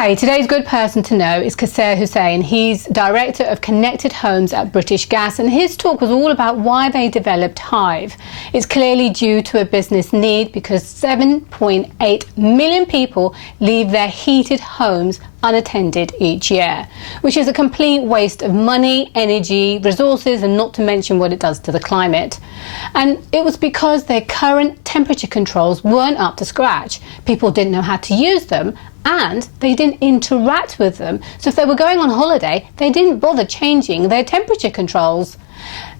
Hi, today's good person to know is Kassir Hussain. He's Director of Connected Homes at British Gas, and his talk was all about why they developed HIVE. It's clearly due to a business need because 7.8 million people leave their heated homes unattended each year, which is a complete waste of money, energy, resources, and not to mention what it does to the climate. And it was because their current temperature controls weren't up to scratch. People didn't know how to use them, and they didn't interact with them. So if they were going on holiday, they didn't bother changing their temperature controls.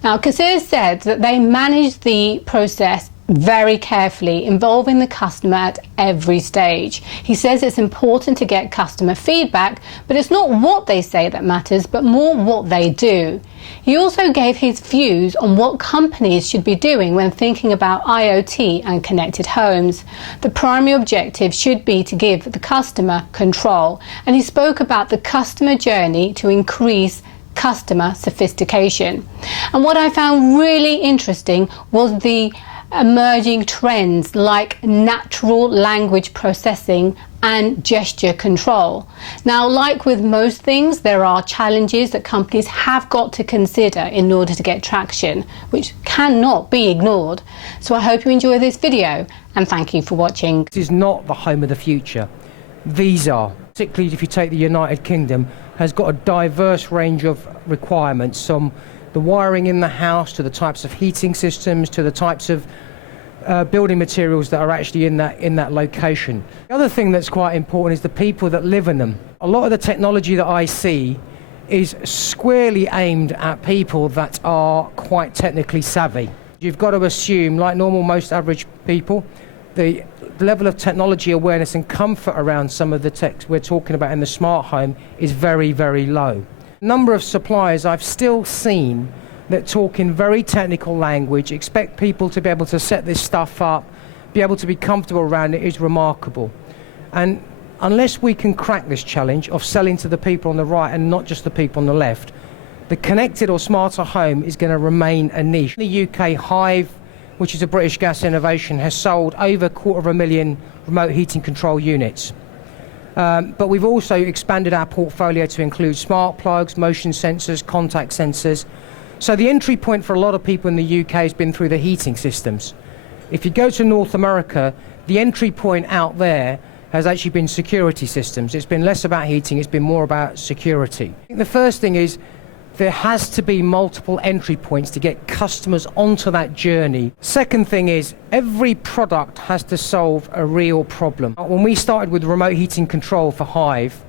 Now, Kassir said that they managed the process very carefully, involving the customer at every stage. He says it's important to get customer feedback, but it's not what they say that matters, but more what they do. He also gave his views on what companies should be doing when thinking about IoT and connected homes. The primary objective should be to give the customer control, and he spoke about the customer journey to increase customer sophistication. And what I found really interesting was the emerging trends like natural language processing and gesture control. Now, like with most things, there are challenges that companies have got to consider in order to get traction, which cannot be ignored. So I hope you enjoy this video, and thank you for watching. This is not the home of the future. These are, particularly if you take the United Kingdom, has got a diverse range of requirements, from the wiring in the house to the types of heating systems to the types of building materials that are actually in that location. The other thing that's quite important is the people that live in them. A lot of the technology that I see is squarely aimed at people that are quite technically savvy. You've got to assume, like normal most average people, the level of technology awareness and comfort around some of the tech we're talking about in the smart home is very, very low. A number of suppliers I've still seen that talk in very technical language, expect people to be able to set this stuff up, be able to be comfortable around it, is remarkable. And unless we can crack this challenge of selling to the people on the right and not just the people on the left, the connected or smarter home is going to remain a niche. In the UK, HIVE, which is a British Gas innovation, has sold over 250,000 remote heating control units. But we've also expanded our portfolio to include smart plugs, motion sensors, contact sensors. So the entry point for a lot of people in the UK has been through the heating systems. If you go to North America, the entry point out there has actually been security systems. It's been less about heating, it's been more about security. I think the first thing is there has to be multiple entry points to get customers onto that journey. Second thing is every product has to solve a real problem. When we started with remote heating control for HIVE,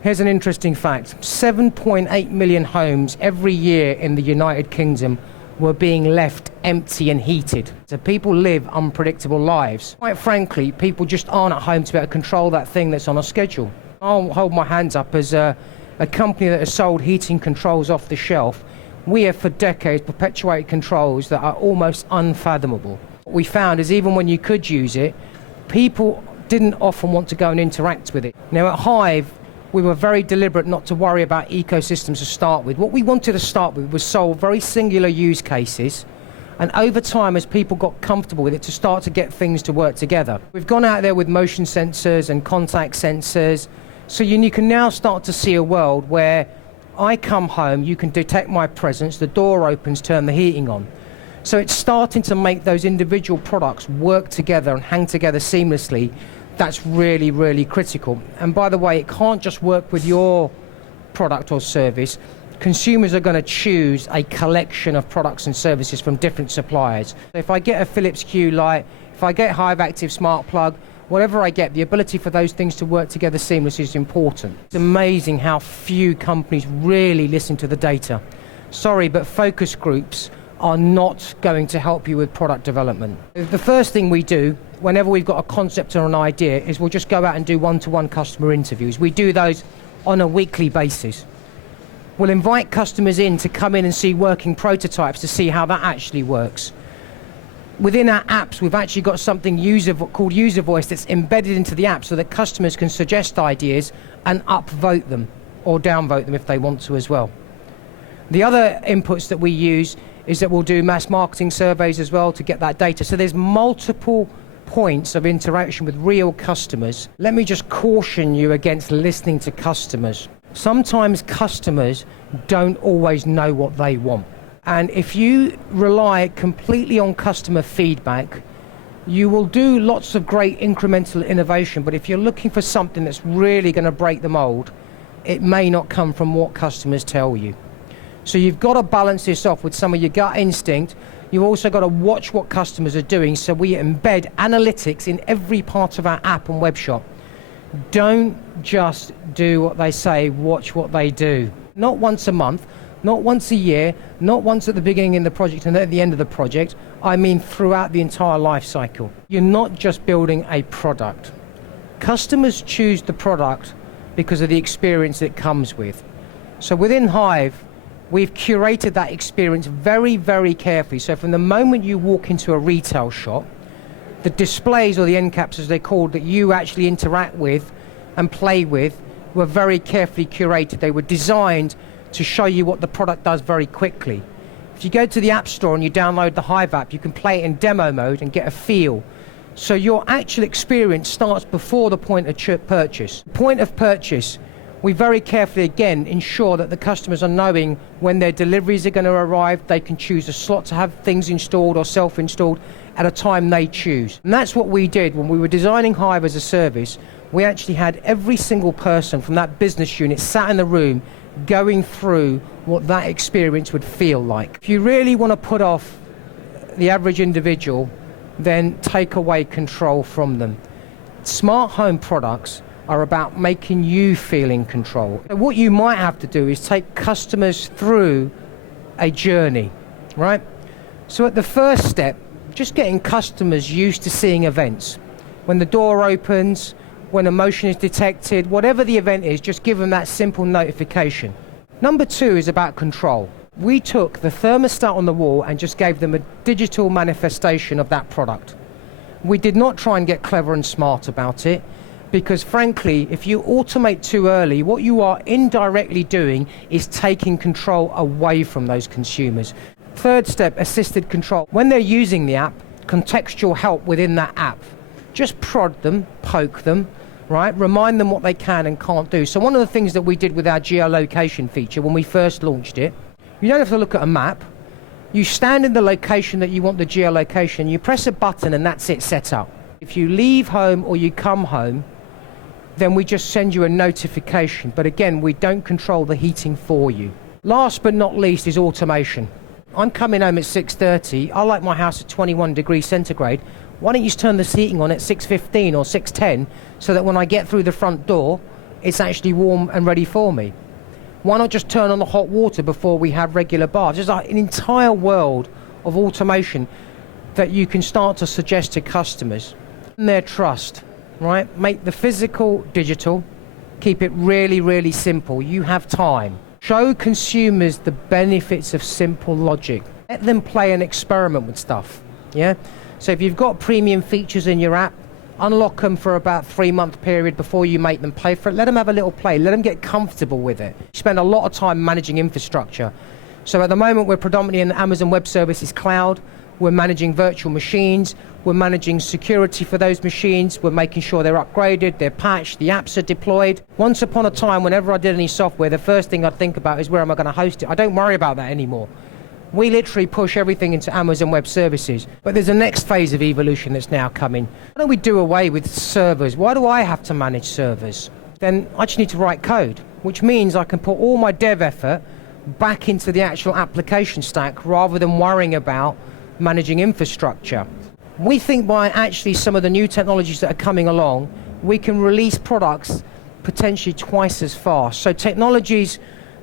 here's an interesting fact. 7.8 million homes every year in the United Kingdom were being left empty and heated. So people live unpredictable lives. Quite frankly, people just aren't at home to be able to control that thing that's on a schedule. I'll hold my hands up as a company that has sold heating controls off the shelf. We have for decades perpetuated controls that are almost unfathomable. What we found is even when you could use it, people didn't often want to go and interact with it. Now at HIVE, we were very deliberate not to worry about ecosystems to start with. What we wanted to start with was solve very singular use cases, and over time, as people got comfortable with it, to start to get things to work together. We've gone out there with motion sensors and contact sensors, so you can now start to see a world where I come home, you can detect my presence, the door opens, turn the heating on. So it's starting to make those individual products work together and hang together seamlessly. That's really, really critical. And by the way, it can't just work with your product or service. Consumers are going to choose a collection of products and services from different suppliers. If I get a Philips Hue light, if I get HIVE Active Smart Plug, whatever I get, the ability for those things to work together seamlessly is important. It's amazing how few companies really listen to the data. Sorry, but focus groups are not going to help you with product development. The first thing we do whenever we've got a concept or an idea is we'll just go out and do one-to-one customer interviews. We do those on a weekly basis. We'll invite customers in to come in and see working prototypes to see how that actually works. Within our apps, we've actually got something called user voice that's embedded into the app so that customers can suggest ideas and upvote them or downvote them if they want to as well. The other inputs that we use is that we'll do mass marketing surveys as well to get that data. So there's multiple points of interaction with real customers, let me just caution you against listening to customers. Sometimes customers don't always know what they want. And if you rely completely on customer feedback, you will do lots of great incremental innovation, but if you're looking for something that's really going to break the mold, it may not come from what customers tell you. So you've got to balance this off with some of your gut instinct. You've also got to watch what customers are doing, so we embed analytics in every part of our app and web shop. Don't just do what they say, watch what they do. Not once a month, not once a year, not once at the beginning of the project and at the end of the project. I mean throughout the entire life cycle. You're not just building a product. Customers choose the product because of the experience it comes with. So within Hive, we've curated that experience very, very carefully. So from the moment you walk into a retail shop, the displays, or the end caps as they're called, that you actually interact with and play with were very carefully curated. They were designed to show you what the product does very quickly. If you go to the App Store and you download the Hive app, you can play it in demo mode and get a feel. So your actual experience starts before the point of purchase. Point of purchase, we very carefully, again, ensure that the customers are knowing when their deliveries are going to arrive. They can choose a slot to have things installed or self-installed at a time they choose. And that's what we did when we were designing Hive as a service. We actually had every single person from that business unit sat in the room going through what that experience would feel like. If you really want to put off the average individual, then take away control from them. Smart home products are about making you feel in control. So what you might have to do is take customers through a journey, right? So at the first step, just getting customers used to seeing events. When the door opens, when a motion is detected, whatever the event is, just give them that simple notification. Number two is about control. We took the thermostat on the wall and just gave them a digital manifestation of that product. We did not try and get clever and smart about it, because frankly, if you automate too early, what you are indirectly doing is taking control away from those consumers. Third step, assisted control. When they're using the app, contextual help within that app. Just prod them, poke them, right? Remind them what they can and can't do. So one of the things that we did with our geolocation feature when we first launched it, you don't have to look at a map. You stand in the location that you want the geolocation, you press a button and that's it, set up. If you leave home or you come home, then we just send you a notification. But again, we don't control the heating for you. Last but not least is automation. I'm coming home at 6:30. I like my house at 21 degrees centigrade. Why don't you just turn the heating on at 6:15 or 6:10 so that when I get through the front door, it's actually warm and ready for me? Why not just turn on the hot water before we have regular baths? There's like an entire world of automation that you can start to suggest to customers. And their trust, right? Make the physical digital, keep it really, really simple. You have time. Show consumers the benefits of simple logic. Let them play and experiment with stuff, yeah? So if you've got premium features in your app, unlock them for about 3-month period before you make them pay for it. Let them have a little play. Let them get comfortable with it. You spend a lot of time managing infrastructure. So at the moment, we're predominantly in Amazon Web Services cloud. We're managing virtual machines. We're managing security for those machines. We're making sure they're upgraded, they're patched, the apps are deployed. Once upon a time, whenever I did any software, the first thing I'd think about is where am I going to host it? I don't worry about that anymore. We literally push everything into Amazon Web Services. But there's a next phase of evolution that's now coming. Why don't we do away with servers? Why do I have to manage servers? Then I just need to write code, which means I can put all my dev effort back into the actual application stack rather than worrying about managing infrastructure. We think by actually some of the new technologies that are coming along, we can release products potentially twice as fast. So technologies,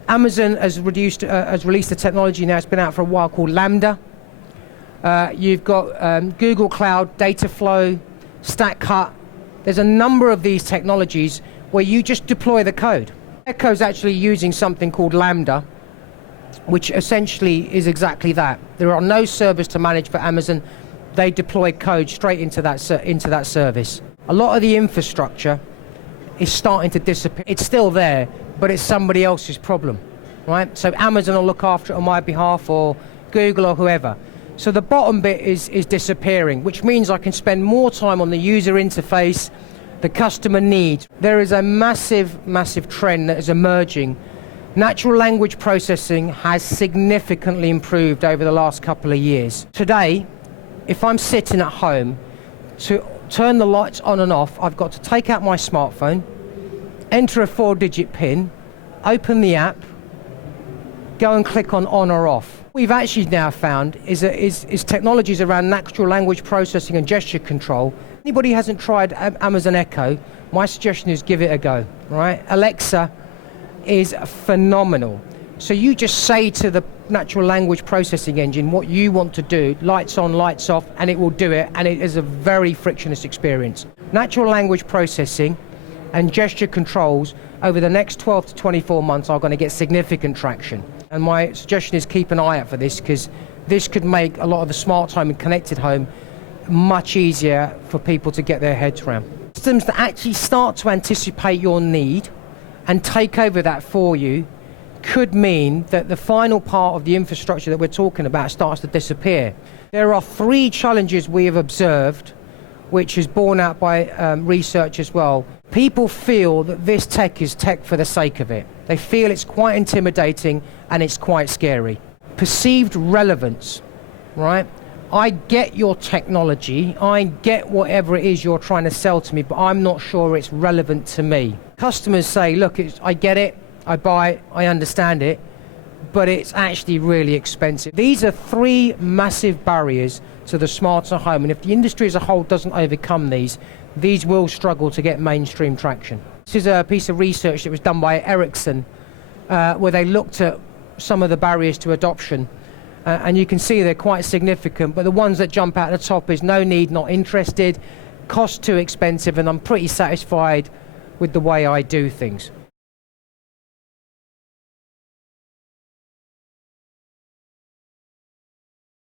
Amazon has released a technology now, it's been out for a while, called Lambda. You've got Google Cloud, Dataflow, StackCut. There's a number of these technologies where you just deploy the code. Echo's actually using something called Lambda, which essentially is exactly that. There are no servers to manage for Amazon. They deploy code straight into that service. A lot of the infrastructure is starting to disappear. It's still there, but it's somebody else's problem, right? So Amazon will look after it on my behalf, or Google or whoever. So the bottom bit is disappearing, which means I can spend more time on the user interface, the customer needs. There is a massive trend that is emerging. Natural language processing has significantly improved over the last couple of years. Today, if I'm sitting at home, to turn the lights on and off, I've got to take out my smartphone, enter a 4-digit PIN, open the app, go and click on or off. What we've actually now found is technologies around natural language processing and gesture control. Anybody who hasn't tried Amazon Echo, my suggestion is give it a go, right? Alexa is phenomenal. So you just say to the natural language processing engine what you want to do, lights on, lights off, and it will do it, and it is a very frictionless experience. Natural language processing and gesture controls over the next 12 to 24 months are going to get significant traction. And my suggestion is keep an eye out for this, because this could make a lot of the smart home and connected home much easier for people to get their heads around. Systems that actually start to anticipate your need and take over that for you could mean that the final part of the infrastructure that we're talking about starts to disappear. There are 3 challenges we have observed, which is borne out by research as well. People feel that this tech is tech for the sake of it. They feel it's quite intimidating and it's quite scary. Perceived relevance, right? I get your technology, I get whatever it is you're trying to sell to me, but I'm not sure it's relevant to me. Customers say, look, I get it, I buy it, I understand it, but it's actually really expensive. These are 3 massive barriers to the smarter home, and if the industry as a whole doesn't overcome these will struggle to get mainstream traction. This is a piece of research that was done by Ericsson, where they looked at some of the barriers to adoption, and you can see they're quite significant, but the ones that jump out the top is no need, not interested, cost too expensive, and I'm pretty satisfied with the way I do things.